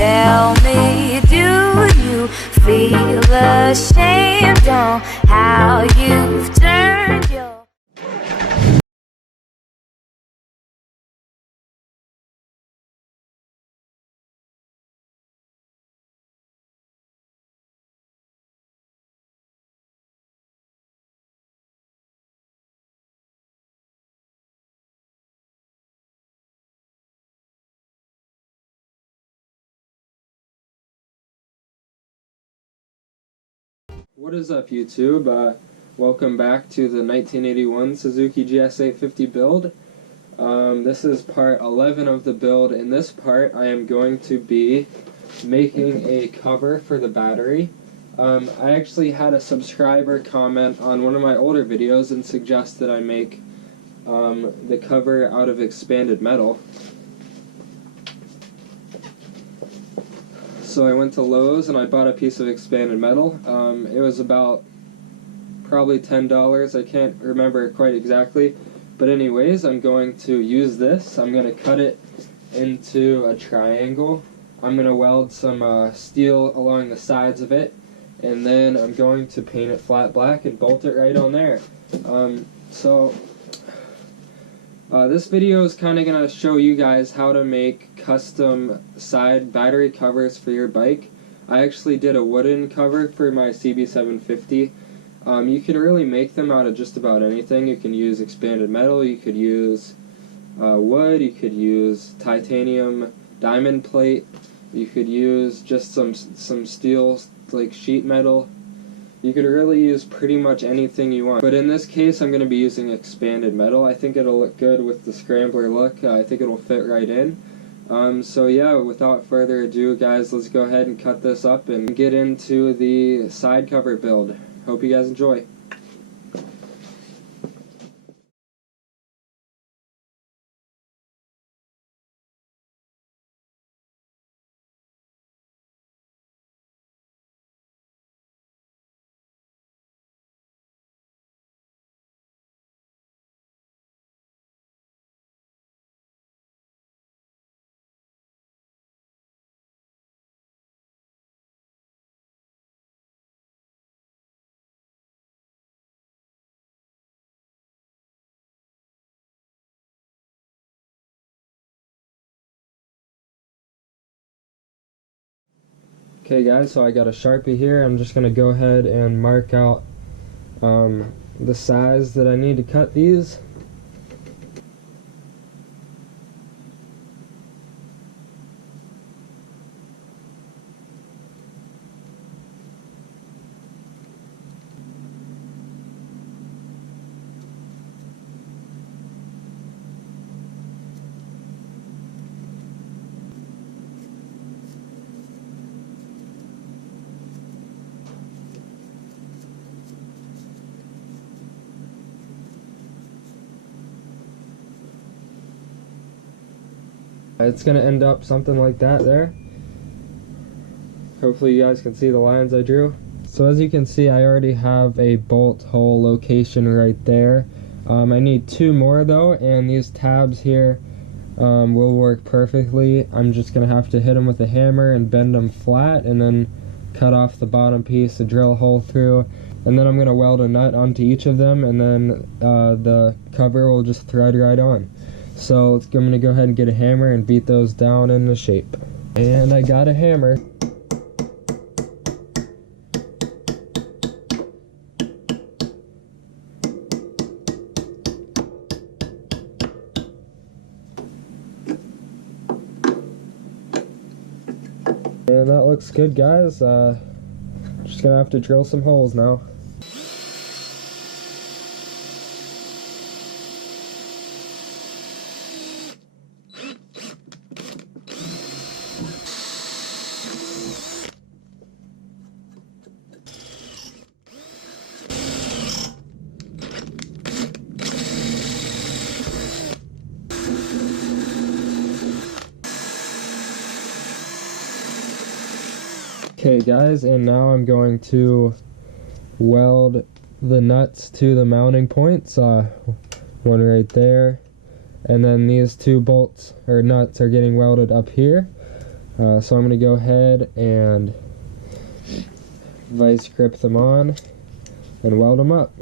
Tell me, do you feel ashamed on how you've turned your... What is up, YouTube? Welcome back to the 1981 Suzuki GS850 build. This is part 11 of the build. In this part, I am going to be making a cover for the battery. I actually had a subscriber comment on one of my older videos and suggest that I make the cover out of expanded metal. So I went to Lowe's and I bought a piece of expanded metal. It was about probably $10. I can't remember quite exactly. But anyways, I'm going to use this. I'm going to cut it into a triangle. I'm going to weld some steel along the sides of it. And then I'm going to paint it flat black and bolt it right on there. This video is kind of going to show you guys how to make custom side battery covers for your bike. I actually did a wooden cover for my CB750. You can really make them out of just about anything. You can use expanded metal, you could use wood, you could use titanium diamond plate, you could use just some steel like sheet metal. You could really use pretty much anything you want. But in this case, I'm going to be using expanded metal. I think it'll look good with the scrambler look. I think it'll fit right in. So yeah, without further ado, guys, let's go ahead and cut this up and get into the side cover build. Hope you guys enjoy. Okay guys, so I got a Sharpie here. I'm just going to go ahead and mark out the size that I need to cut these. It's going to end up something like that there. Hopefully you guys can see the lines I drew. So as you can see, I already have a bolt hole location right there. I need two more though, and these tabs here will work perfectly. I'm just going to have to hit them with a hammer and bend them flat, and then cut off the bottom piece and drill a hole through. And then I'm going to weld a nut onto each of them, and then the cover will just thread right on. So I'm going to go ahead and get a hammer and beat those down into shape. And I got a hammer. And that looks good, guys. Just going to have to drill some holes now. Okay guys, and now I'm going to weld the nuts to the mounting points, one right there, and then these two bolts or nuts are getting welded up here. So I'm going to go ahead and vice grip them on and weld them up.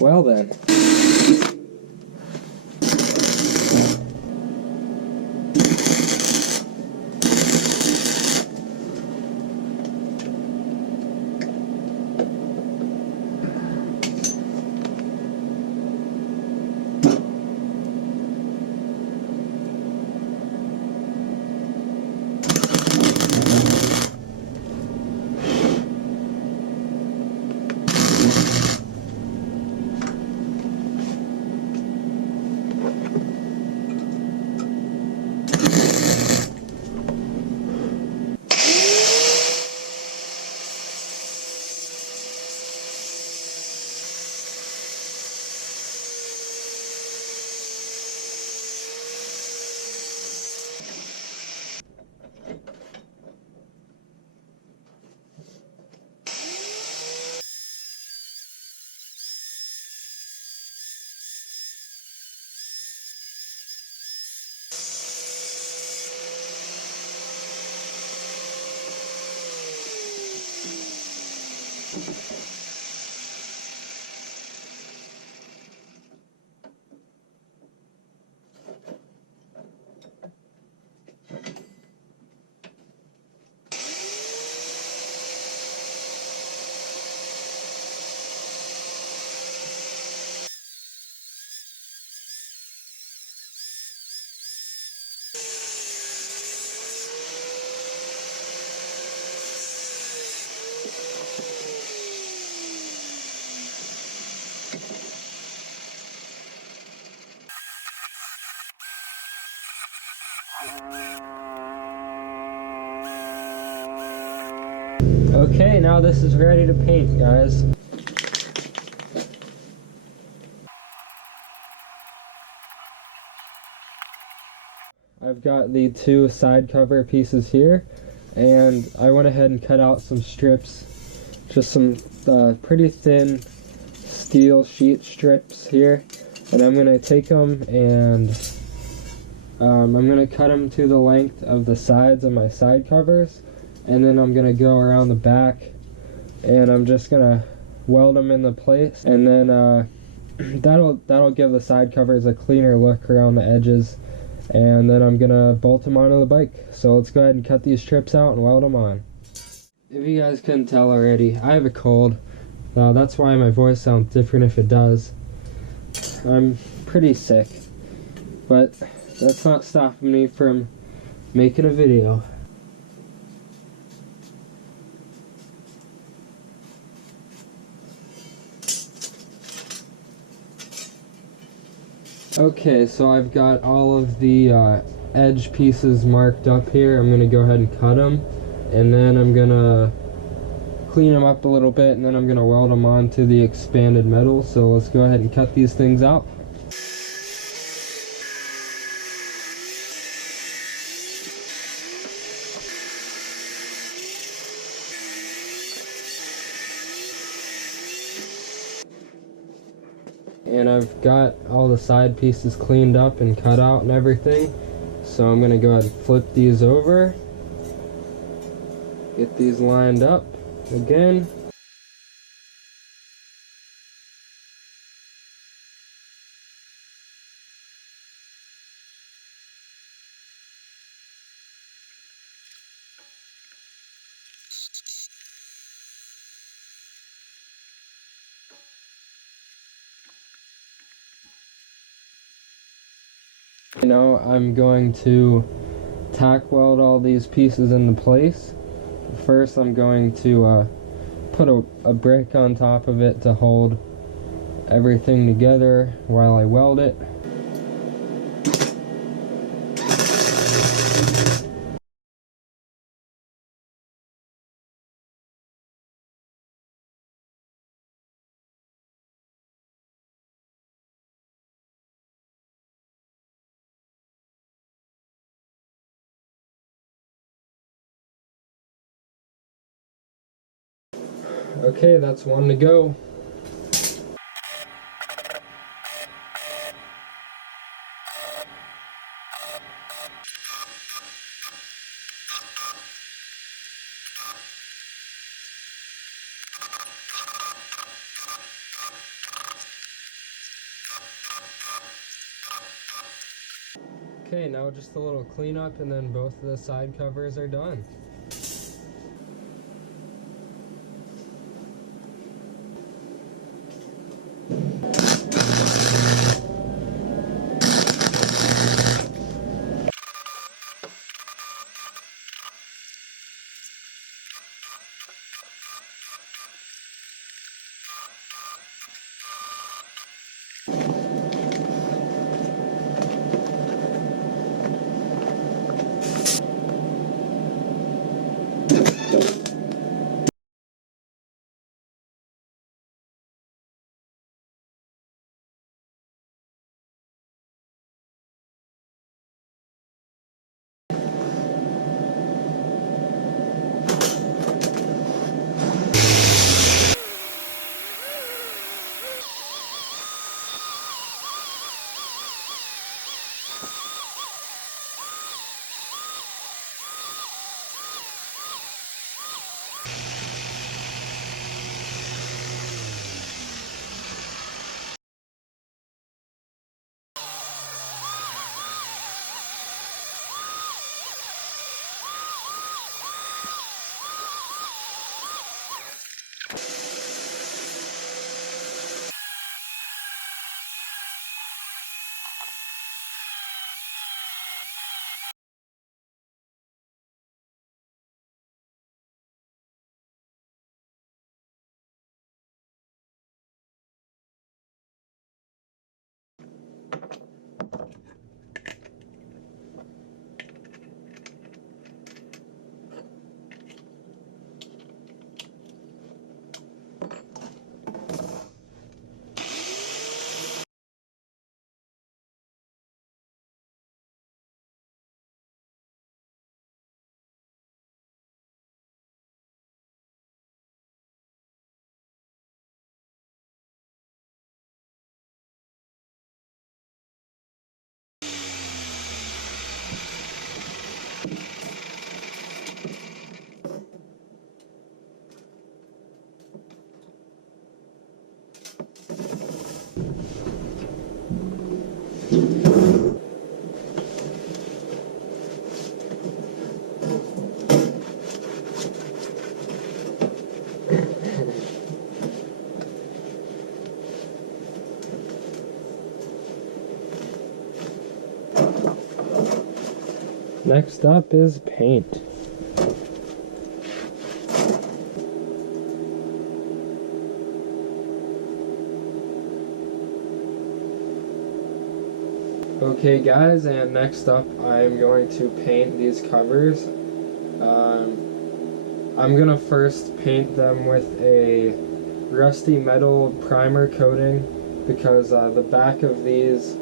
Well then. Okay, now this is ready to paint, guys. I've got the two side cover pieces here, and I went ahead and cut out some strips, just some pretty thin steel sheet strips here, and I'm going to take them and I'm going to cut them to the length of the sides of my side covers, and then I'm going to go around the back and I'm just going to weld them into place, and then that'll give the side covers a cleaner look around the edges, and then I'm going to bolt them onto the bike. So let's go ahead and cut these strips out and weld them on. If you guys couldn't tell already, I have a cold. That's why my voice sounds different if it does. I'm pretty sick, but that's not stopping me from making a video. Okay, so I've got all of the edge pieces marked up here. I'm going to go ahead and cut them, and then I'm going to clean them up a little bit, and then I'm going to weld them onto the expanded metal. So let's go ahead and cut these things out. And I've got all the side pieces cleaned up and cut out and everything. So I'm going to go ahead and flip these over. Get these lined up again. Now I'm going to tack weld all these pieces into place. First I'm going to put a brick on top of it to hold everything together while I weld it. Okay, that's one to go. Okay, now just a little cleanup and then both of the side covers are done. Next up is paint. Okay guys, and next up I'm going to paint these covers. I'm gonna first paint them with a rusty metal primer coating because the back of these,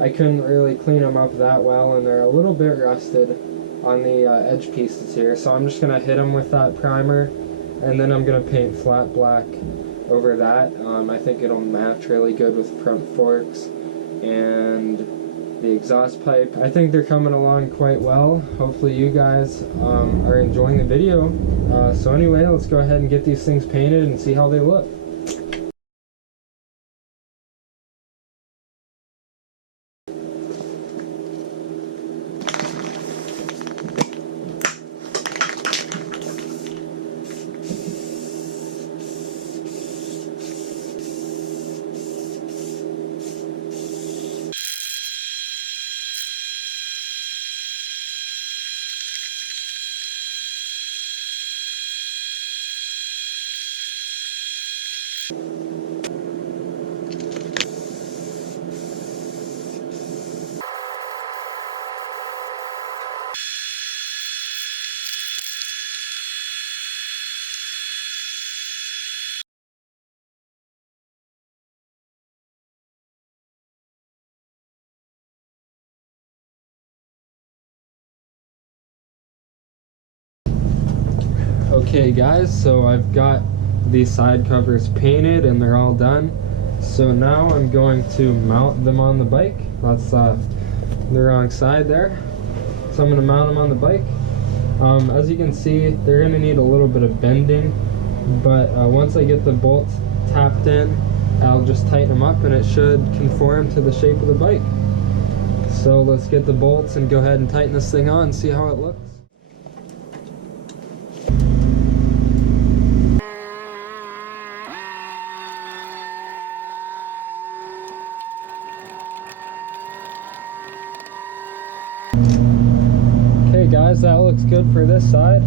I couldn't really clean them up that well and they're a little bit rusted on the edge pieces here. So I'm just gonna hit them with that primer and then I'm gonna paint flat black over that. I think it'll match really good with front forks, and the exhaust pipe. I think they're coming along quite well. Hopefully you guys are enjoying the video. So anyway, let's go ahead and get these things painted and see how they look. Okay guys, so I've got these side covers painted and they're all done. So now I'm going to mount them on the bike. That's the wrong side there. So I'm going to mount them on the bike. As you can see, they're going to need a little bit of bending, but once I get the bolts tapped in, I'll just tighten them up and it should conform to the shape of the bike. So let's get the bolts and go ahead and tighten this thing on and see how it looks. Okay guys, that looks good for this side.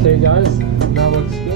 Okay guys, that looks good.